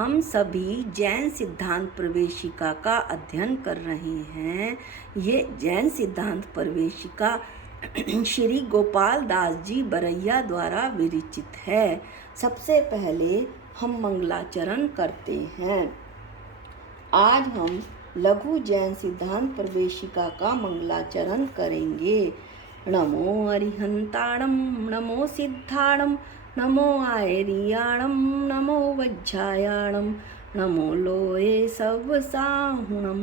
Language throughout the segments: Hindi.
हम सभी जैन सिद्धांत प्रवेशिका का अध्ययन कर रहे हैं। ये जैन सिद्धांत प्रवेशिका श्री गोपाल दास जी बरैया द्वारा विरचित है। सबसे पहले हम मंगलाचरण करते हैं। आज हम लघु जैन सिद्धांत प्रवेशिका का मंगलाचरण करेंगे। नमो अरिहंताणम, नमो सिद्धाणम, नमो आयरियाणम, नमो वज्झायाणम, नमो लोये सवसाहुणम।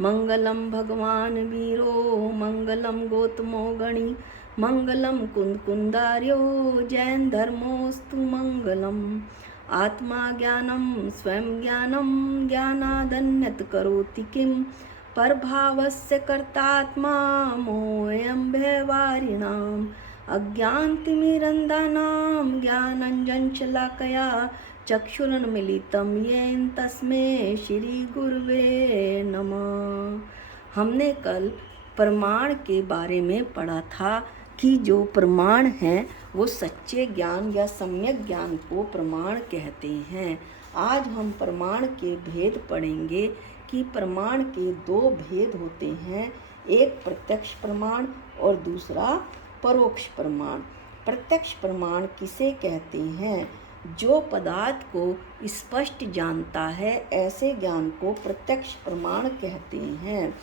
मंगलम भगवान वीरो, मंगलम गौतमो गणी, मंगलम कुंद कुंदार्यो, जैन धर्मोस्तु मंगलम। आत्मा ज्ञानम स्वयं ज्ञानम, ज्ञानादन्यत करोति किम, परभावस्य कर्तात्मा मोऽयं व्यवहारिणाम्। अज्ञानतिमिरन्धानां ज्ञानाञ्जनशलाकया चक्षुरुन्मीलितं येन तस्मै श्री गुरुवे नमः। हमने कल प्रमाण के बारे में पढ़ा था कि जो प्रमाण हैं वो सच्चे ज्ञान या सम्यक ज्ञान को प्रमाण कहते हैं। आज हम प्रमाण के भेद पढ़ेंगे कि प्रमाण के दो भेद होते हैं, एक प्रत्यक्ष प्रमाण और दूसरा परोक्ष प्रमाण। प्रत्यक्ष प्रमाण किसे कहते हैं? जो पदार्थ को स्पष्ट जानता है, ऐसे ज्ञान को प्रत्यक्ष प्रमाण कहते हैं।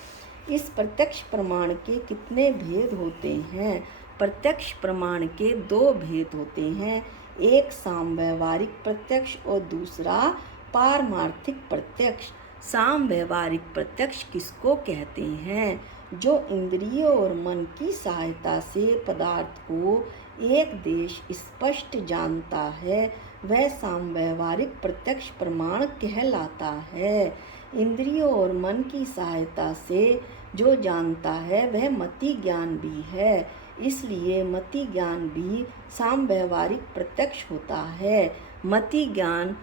इस प्रत्यक्ष प्रमाण के कितने भेद होते हैं? प्रत्यक्ष प्रमाण के दो भेद होते हैं, एक सामव्यवहारिक प्रत्यक्ष और दूसरा पारमार्थिक प्रत्यक्ष। सामव्यवहारिक प्रत्यक्ष किसको कहते हैं? जो इंद्रियों और मन की सहायता से पदार्थ को एक देश स्पष्ट जानता है, वह सामव्यवहारिक प्रत्यक्ष प्रमाण कहलाता है। इंद्रियों और मन की सहायता से जो जानता है वह मति ज्ञान भी है, इसलिए मति ज्ञान भी सामव्यवहारिक प्रत्यक्ष होता है। मति ज्ञान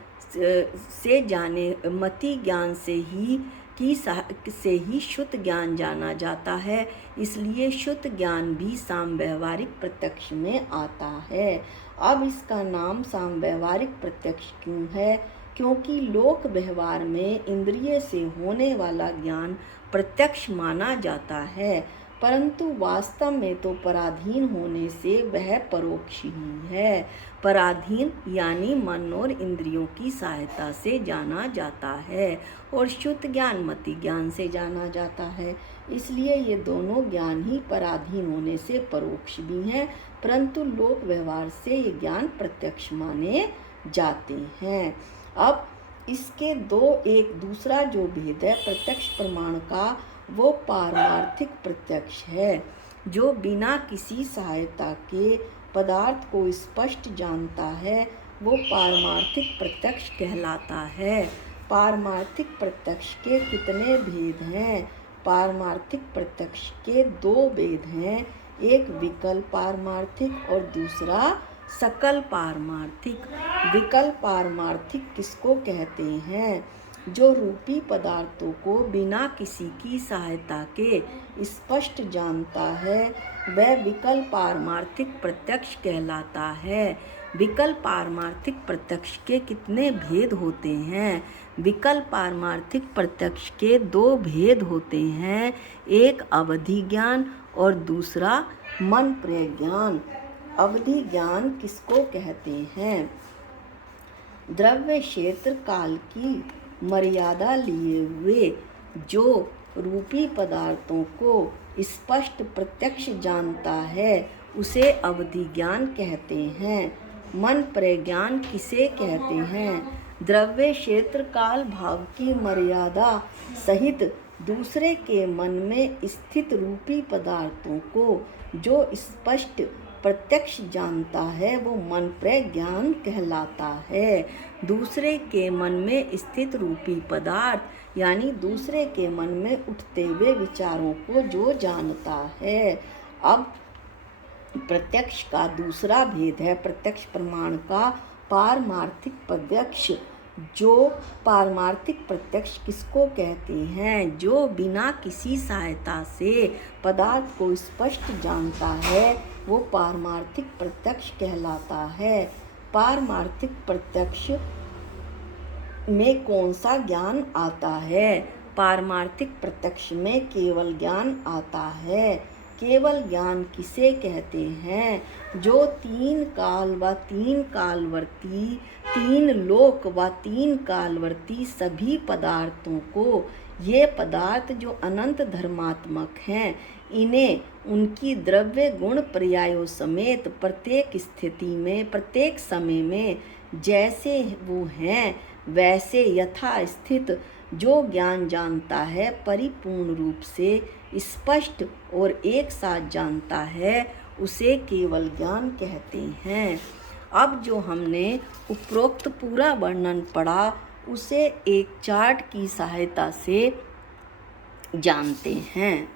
से ही शुद्ध ज्ञान जाना जाता है, इसलिए शुद्ध ज्ञान भी सामव्यवहारिक प्रत्यक्ष में आता है। अब इसका नाम सामव्यवहारिक प्रत्यक्ष क्यों है? क्योंकि लोक व्यवहार में इंद्रिय से होने वाला ज्ञान प्रत्यक्ष माना जाता है, परंतु वास्तव में तो पराधीन होने से वह परोक्ष ही है। पराधीन यानी मन और इंद्रियों की सहायता से जाना जाता है और शुद्ध ज्ञान मति ज्ञान से जाना जाता है, इसलिए ये दोनों ज्ञान ही पराधीन होने से परोक्ष भी हैं, परंतु लोक व्यवहार से ये ज्ञान प्रत्यक्ष माने जाते हैं। अब इसके एक दूसरा जो भेद है प्रत्यक्ष प्रमाण का, वो पारमार्थिक प्रत्यक्ष है। जो बिना किसी सहायता के पदार्थ को स्पष्ट जानता है, वो पारमार्थिक प्रत्यक्ष कहलाता है। पारमार्थिक प्रत्यक्ष के कितने भेद हैं? पारमार्थिक प्रत्यक्ष के दो भेद हैं, एक विकल्प पारमार्थिक और दूसरा सकल पारमार्थिक। विकल्प पारमार्थिक किसको कहते हैं? जो रूपी पदार्थों को बिना किसी की सहायता के स्पष्ट जानता है, वह विकल्प पारमार्थिक प्रत्यक्ष कहलाता है। विकल्प पारमार्थिक प्रत्यक्ष के कितने भेद होते हैं? विकल्प पारमार्थिक प्रत्यक्ष के दो भेद होते हैं, एक अवधि ज्ञान और दूसरा मन प्रज्ञान। अवधि ज्ञान किसको कहते हैं? द्रव्य क्षेत्र काल की मर्यादा लिए हुए जो रूपी पदार्थों को स्पष्ट प्रत्यक्ष जानता है, उसे अवधि ज्ञान कहते हैं। मन प्रज्ञान किसे कहते हैं? द्रव्य क्षेत्र काल भाव की मर्यादा सहित दूसरे के मन में स्थित रूपी पदार्थों को जो स्पष्ट प्रत्यक्ष जानता है, वो मन प्रज्ञान कहलाता है। दूसरे के मन में स्थित रूपी पदार्थ यानी दूसरे के मन में उठते हुए विचारों को जो जानता है। अब प्रत्यक्ष का दूसरा भेद है प्रत्यक्ष प्रमाण का पारमार्थिक प्रत्यक्ष। जो पारमार्थिक प्रत्यक्ष किसको कहते हैं? जो बिना किसी सहायता से पदार्थ को स्पष्ट जानता है, वो पारमार्थिक प्रत्यक्ष कहलाता है। पारमार्थिक प्रत्यक्ष में कौन सा ज्ञान आता है? पारमार्थिक प्रत्यक्ष में केवल ज्ञान आता है। केवल ज्ञान किसे कहते हैं? जो तीन काल व तीन कालवर्ती, तीन लोक व तीन कालवर्ती सभी पदार्थों को, ये पदार्थ जो अनंत धर्मात्मक हैं, इन्हें उनकी द्रव्य गुण पर्यायों समेत प्रत्येक स्थिति में, प्रत्येक समय में जैसे वो हैं वैसे यथास्थित जो ज्ञान जानता है, परिपूर्ण रूप से स्पष्ट और एक साथ जानता है, उसे केवल ज्ञान कहते हैं। अब जो हमने उपरोक्त पूरा वर्णन पढ़ा, उसे एक चार्ट की सहायता से जानते हैं।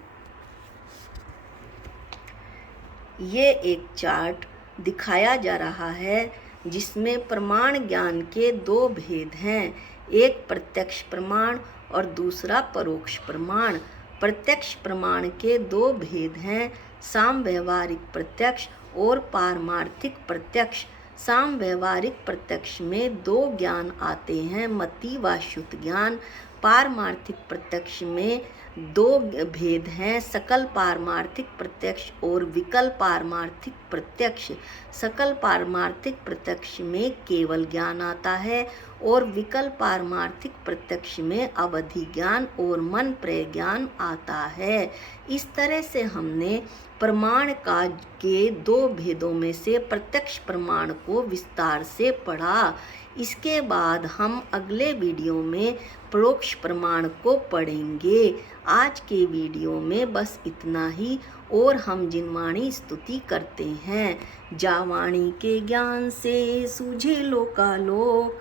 ये एक चार्ट दिखाया जा रहा है जिसमें प्रमाण ज्ञान के दो भेद हैं, एक प्रत्यक्ष प्रमाण और दूसरा परोक्ष प्रमाण। प्रत्यक्ष प्रमाण के दो भेद हैं, सामव्यवहारिक प्रत्यक्ष और पारमार्थिक प्रत्यक्ष। सामव्यवहारिक प्रत्यक्ष में दो ज्ञान आते हैं, मति व शुद्ध ज्ञान। पारमार्थिक प्रत्यक्ष में दो भेद हैं, सकल पारमार्थिक प्रत्यक्ष और विकल पारमार्थिक प्रत्यक्ष। सकल पारमार्थिक प्रत्यक्ष में केवल ज्ञान आता है और विकल पारमार्थिक प्रत्यक्ष में अवधि ज्ञान और मन प्रज्ञान आता है। इस तरह से हमने प्रमाण का के दो भेदों में से प्रत्यक्ष प्रमाण को विस्तार से पढ़ा। इसके बाद हम अगले वीडियो में परोक्ष प्रमाण को पढ़ेंगे। आज के वीडियो में बस इतना ही, और हम जिनवाणी स्तुति करते हैं। जावाणी के ज्ञान से सूझे लोकालोक,